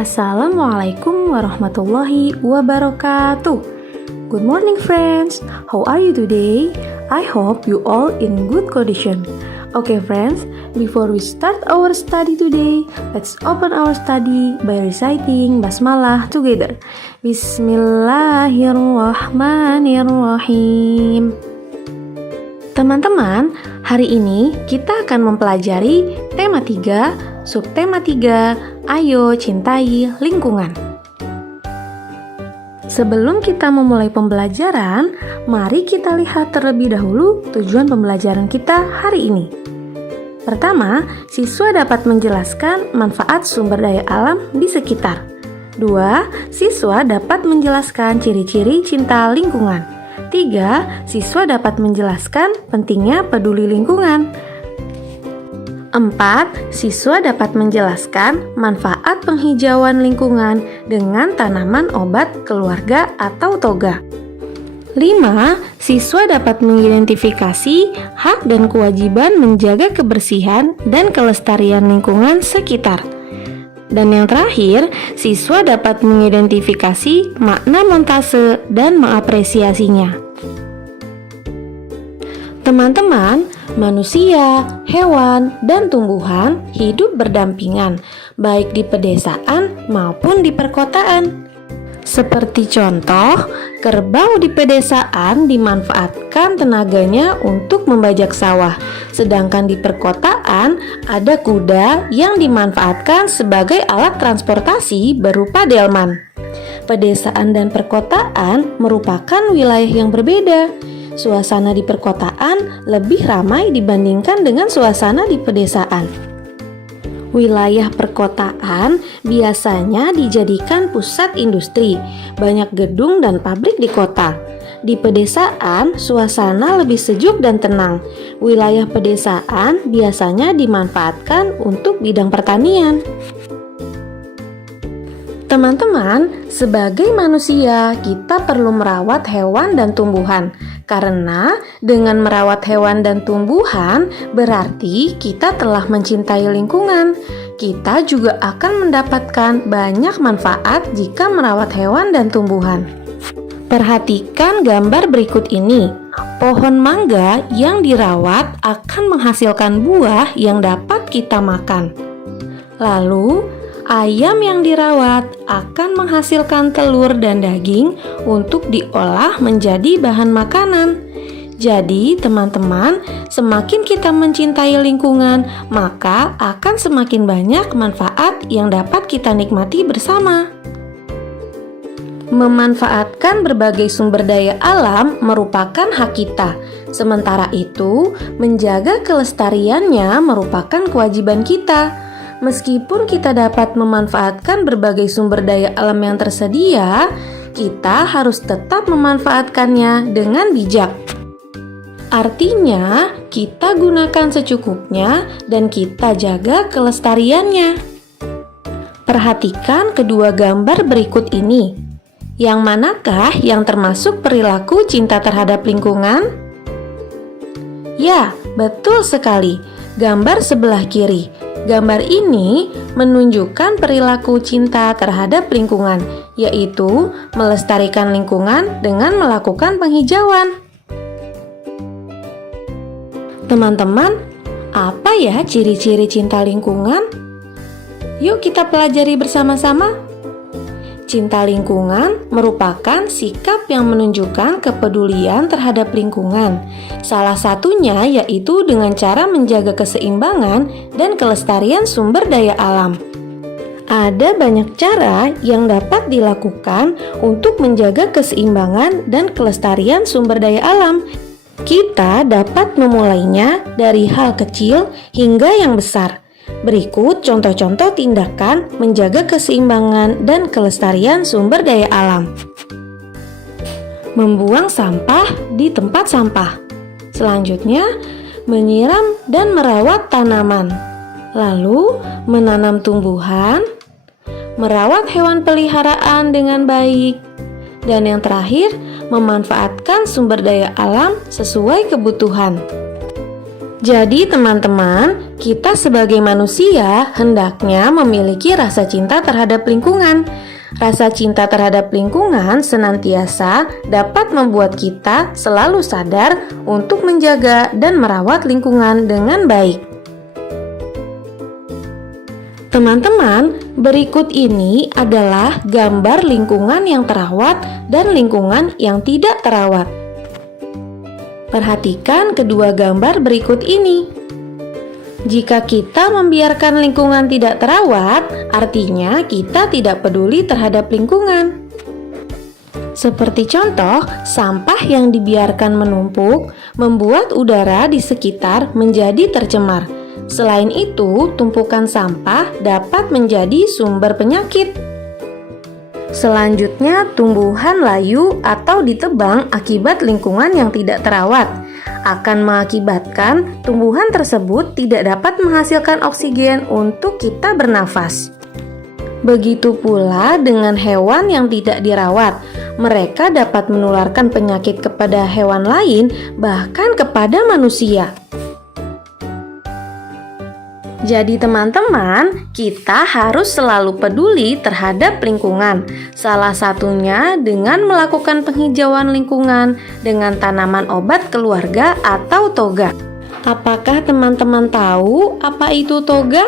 Assalamualaikum warahmatullahi wabarakatuh. Good morning friends, how are you today? I hope you all in good condition. Okay friends, before we start our study today, let's open our study by reciting Basmalah together. Bismillahirrahmanirrahim. Teman-teman, hari ini kita akan mempelajari tema 3, subtema 3, Ayo Cintai Lingkungan. Sebelum kita memulai pembelajaran, mari kita lihat terlebih dahulu tujuan pembelajaran kita hari ini. Pertama, siswa dapat menjelaskan manfaat sumber daya alam di sekitar. 2. Siswa dapat menjelaskan ciri-ciri cinta lingkungan. 3. Siswa dapat menjelaskan pentingnya peduli lingkungan. 4. Siswa dapat menjelaskan manfaat penghijauan lingkungan dengan tanaman obat keluarga atau toga. 5. Siswa dapat mengidentifikasi hak dan kewajiban menjaga kebersihan dan kelestarian lingkungan sekitar. Dan yang terakhir, siswa dapat mengidentifikasi makna montase dan mengapresiasinya. Teman-teman, manusia, hewan, dan tumbuhan hidup berdampingan, baik di pedesaan maupun di perkotaan. Seperti contoh, kerbau di pedesaan dimanfaatkan tenaganya untuk membajak sawah, sedangkan di perkotaan ada kuda yang dimanfaatkan sebagai alat transportasi berupa delman. Pedesaan dan perkotaan merupakan wilayah yang berbeda. Suasana di perkotaan lebih ramai dibandingkan dengan suasana di pedesaan. Wilayah perkotaan biasanya dijadikan pusat industri, banyak gedung dan pabrik di kota. Di pedesaan, suasana lebih sejuk dan tenang. Wilayah pedesaan biasanya dimanfaatkan untuk bidang pertanian. Teman-teman, sebagai manusia, kita perlu merawat hewan dan tumbuhan. Karena dengan merawat hewan dan tumbuhan, berarti kita telah mencintai lingkungan. Kita juga akan mendapatkan banyak manfaat jika merawat hewan dan tumbuhan. Perhatikan gambar berikut ini. Pohon mangga yang dirawat akan menghasilkan buah yang dapat kita makan. Lalu, ayam yang dirawat akan menghasilkan telur dan daging untuk diolah menjadi bahan makanan. Jadi, teman-teman, semakin kita mencintai lingkungan, maka akan semakin banyak manfaat yang dapat kita nikmati bersama. Memanfaatkan berbagai sumber daya alam merupakan hak kita. Sementara itu, menjaga kelestariannya merupakan kewajiban kita. Meskipun kita dapat memanfaatkan berbagai sumber daya alam yang tersedia, kita harus tetap memanfaatkannya dengan bijak. Artinya, kita gunakan secukupnya dan kita jaga kelestariannya. Perhatikan kedua gambar berikut ini. Yang manakah yang termasuk perilaku cinta terhadap lingkungan? Ya, betul sekali. Gambar sebelah kiri. Gambar ini menunjukkan perilaku cinta terhadap lingkungan, yaitu melestarikan lingkungan dengan melakukan penghijauan. Teman-teman, apa ya ciri-ciri cinta lingkungan? Yuk kita pelajari bersama-sama. Cinta lingkungan merupakan sikap yang menunjukkan kepedulian terhadap lingkungan. Salah satunya yaitu dengan cara menjaga keseimbangan dan kelestarian sumber daya alam. Ada banyak cara yang dapat dilakukan untuk menjaga keseimbangan dan kelestarian sumber daya alam. Kita dapat memulainya dari hal kecil hingga yang besar. Berikut contoh-contoh tindakan menjaga keseimbangan dan kelestarian sumber daya alam. Membuang sampah di tempat sampah. Selanjutnya, menyiram dan merawat tanaman. Lalu, menanam tumbuhan, merawat hewan peliharaan dengan baik. Dan yang terakhir, memanfaatkan sumber daya alam sesuai kebutuhan. Jadi teman-teman, kita sebagai manusia hendaknya memiliki rasa cinta terhadap lingkungan. Rasa cinta terhadap lingkungan senantiasa dapat membuat kita selalu sadar untuk menjaga dan merawat lingkungan dengan baik. Teman-teman, berikut ini adalah gambar lingkungan yang terawat dan lingkungan yang tidak terawat. Perhatikan kedua gambar berikut ini. Jika kita membiarkan lingkungan tidak terawat, artinya kita tidak peduli terhadap lingkungan. Seperti contoh, sampah yang dibiarkan menumpuk membuat udara di sekitar menjadi tercemar. Selain itu, tumpukan sampah dapat menjadi sumber penyakit. Selanjutnya, tumbuhan layu atau ditebang akibat lingkungan yang tidak terawat akan mengakibatkan tumbuhan tersebut tidak dapat menghasilkan oksigen untuk kita bernafas. Begitu pula dengan hewan yang tidak dirawat, mereka dapat menularkan penyakit kepada hewan lain, bahkan kepada manusia. Jadi teman-teman, kita harus selalu peduli terhadap lingkungan. Salah satunya dengan melakukan penghijauan lingkungan dengan tanaman obat keluarga atau toga. Apakah teman-teman tahu apa itu toga?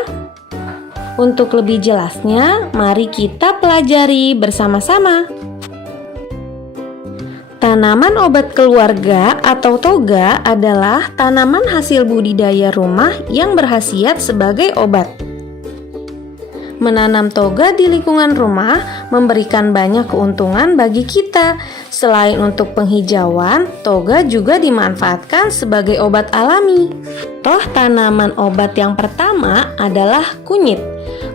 Untuk lebih jelasnya, mari kita pelajari bersama-sama. Tanaman obat keluarga atau toga adalah tanaman hasil budidaya rumah yang berkhasiat sebagai obat. Menanam toga di lingkungan rumah memberikan banyak keuntungan bagi kita. Selain untuk penghijauan, toga juga dimanfaatkan sebagai obat alami. Tanaman obat yang pertama adalah kunyit.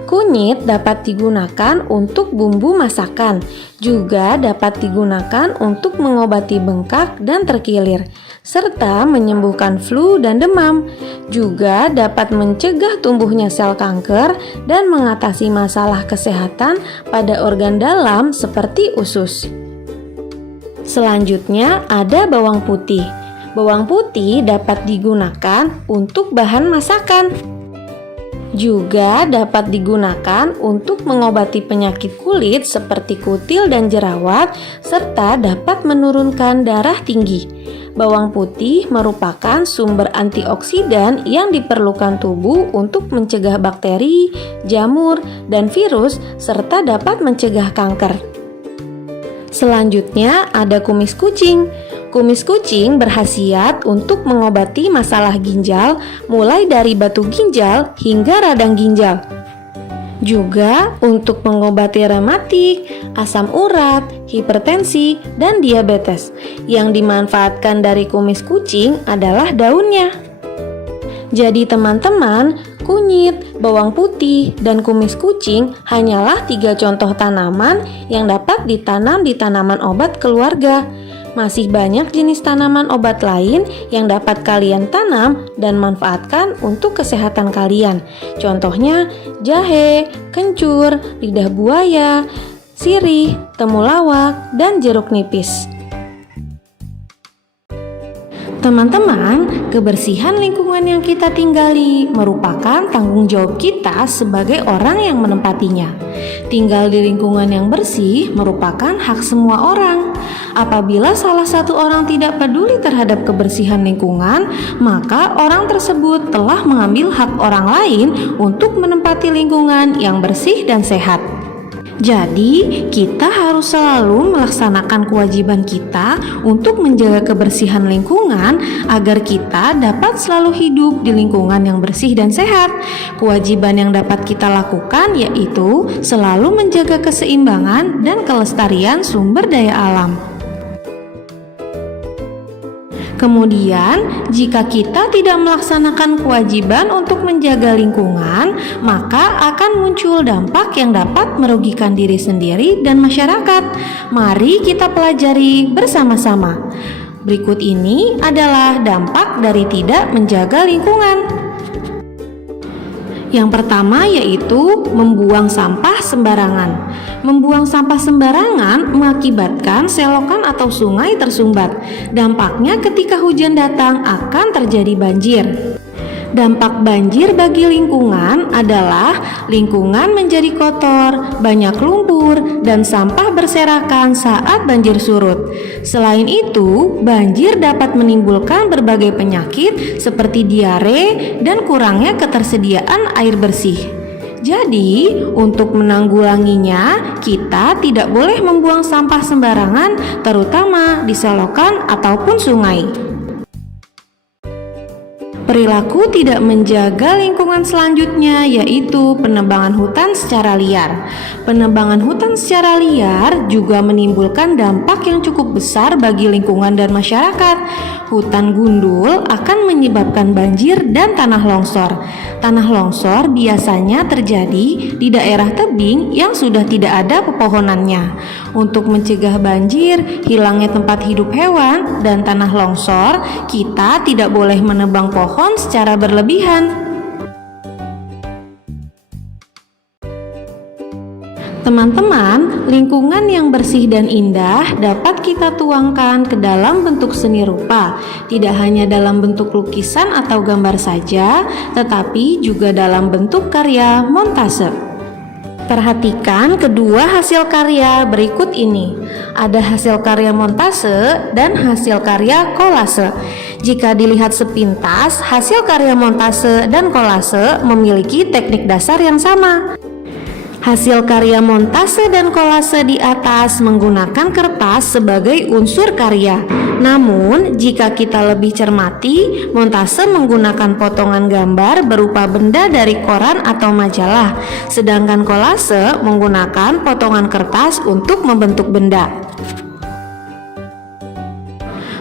Kunyit dapat digunakan untuk bumbu masakan, juga dapat digunakan untuk mengobati bengkak dan terkilir, serta menyembuhkan flu dan demam. Juga dapat mencegah tumbuhnya sel kanker dan mengatasi masalah kesehatan pada organ dalam seperti usus. Selanjutnya ada bawang putih. Bawang putih dapat digunakan untuk bahan masakan. Juga dapat digunakan untuk mengobati penyakit kulit seperti kutil dan jerawat, serta dapat menurunkan darah tinggi. Bawang putih merupakan sumber antioksidan yang diperlukan tubuh untuk mencegah bakteri, jamur, dan virus, serta dapat mencegah kanker. Selanjutnya ada kumis kucing. Kumis kucing berkhasiat untuk mengobati masalah ginjal, mulai dari batu ginjal hingga radang ginjal. Juga untuk mengobati rematik, asam urat, hipertensi, dan diabetes. Yang dimanfaatkan dari kumis kucing adalah daunnya. Jadi teman-teman, kunyit, bawang putih, dan kumis kucing hanyalah 3 contoh tanaman yang dapat ditanam di tanaman obat keluarga. Masih banyak jenis tanaman obat lain yang dapat kalian tanam dan manfaatkan untuk kesehatan kalian. Contohnya jahe, kencur, lidah buaya, sirih, temulawak, dan jeruk nipis. Teman-teman, kebersihan lingkungan yang kita tinggali merupakan tanggung jawab kita sebagai orang yang menempatinya. Tinggal di lingkungan yang bersih merupakan hak semua orang. Apabila salah satu orang tidak peduli terhadap kebersihan lingkungan, maka orang tersebut telah mengambil hak orang lain untuk menempati lingkungan yang bersih dan sehat. Jadi, kita harus selalu melaksanakan kewajiban kita untuk menjaga kebersihan lingkungan agar kita dapat selalu hidup di lingkungan yang bersih dan sehat. Kewajiban yang dapat kita lakukan yaitu selalu menjaga keseimbangan dan kelestarian sumber daya alam. Kemudian, jika kita tidak melaksanakan kewajiban untuk menjaga lingkungan, maka akan muncul dampak yang dapat merugikan diri sendiri dan masyarakat. Mari kita pelajari bersama-sama. Berikut ini adalah dampak dari tidak menjaga lingkungan. Yang pertama yaitu membuang sampah sembarangan. Membuang sampah sembarangan mengakibatkan selokan atau sungai tersumbat. Dampaknya ketika hujan datang akan terjadi banjir. Dampak banjir bagi lingkungan adalah lingkungan menjadi kotor, banyak lumpur, dan sampah berserakan saat banjir surut. Selain itu, banjir dapat menimbulkan berbagai penyakit seperti diare dan kurangnya ketersediaan air bersih. Jadi, untuk menanggulanginya, kita tidak boleh membuang sampah sembarangan, terutama di selokan ataupun sungai. Perilaku tidak menjaga lingkungan selanjutnya yaitu penebangan hutan secara liar. Penebangan hutan secara liar juga menimbulkan dampak yang cukup besar bagi lingkungan dan masyarakat. Hutan gundul akan menyebabkan banjir dan tanah longsor. Tanah longsor biasanya terjadi di daerah tebing yang sudah tidak ada pepohonannya. Untuk mencegah banjir, hilangnya tempat hidup hewan, dan tanah longsor, kita tidak boleh menebang pohon secara berlebihan. Teman-teman, lingkungan yang bersih dan indah dapat kita tuangkan ke dalam bentuk seni rupa, tidak hanya dalam bentuk lukisan atau gambar saja, tetapi juga dalam bentuk karya montase. Perhatikan kedua hasil karya berikut ini. Ada hasil karya montase dan hasil karya kolase. Jika dilihat sepintas, hasil karya montase dan kolase memiliki teknik dasar yang sama. Hasil karya montase dan kolase di atas menggunakan kertas sebagai unsur karya. Namun, jika kita lebih cermati, montase menggunakan potongan gambar berupa benda dari koran atau majalah, sedangkan kolase menggunakan potongan kertas untuk membentuk benda.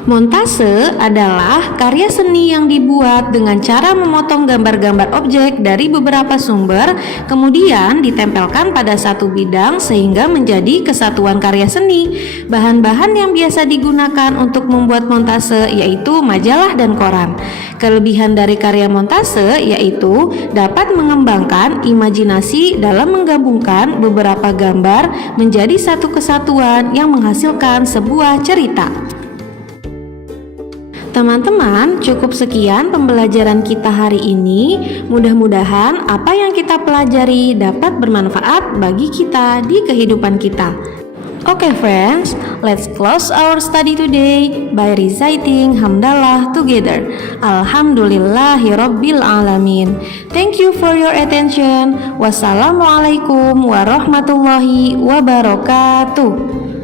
Montase adalah karya seni yang dibuat dengan cara memotong gambar-gambar objek dari beberapa sumber, kemudian ditempelkan pada satu bidang sehingga menjadi kesatuan karya seni. Bahan-bahan yang biasa digunakan untuk membuat montase yaitu majalah dan koran. Kelebihan dari karya montase yaitu dapat mengembangkan imajinasi dalam menggabungkan beberapa gambar menjadi satu kesatuan yang menghasilkan sebuah cerita. Teman-teman, cukup sekian pembelajaran kita hari ini. Mudah-mudahan apa yang kita pelajari dapat bermanfaat bagi kita di kehidupan kita. Okay friends, let's close our study today by reciting hamdalah together. Alhamdulillahirabbil alamin. Thank you for your attention. Wassalamualaikum warahmatullahi wabarakatuh.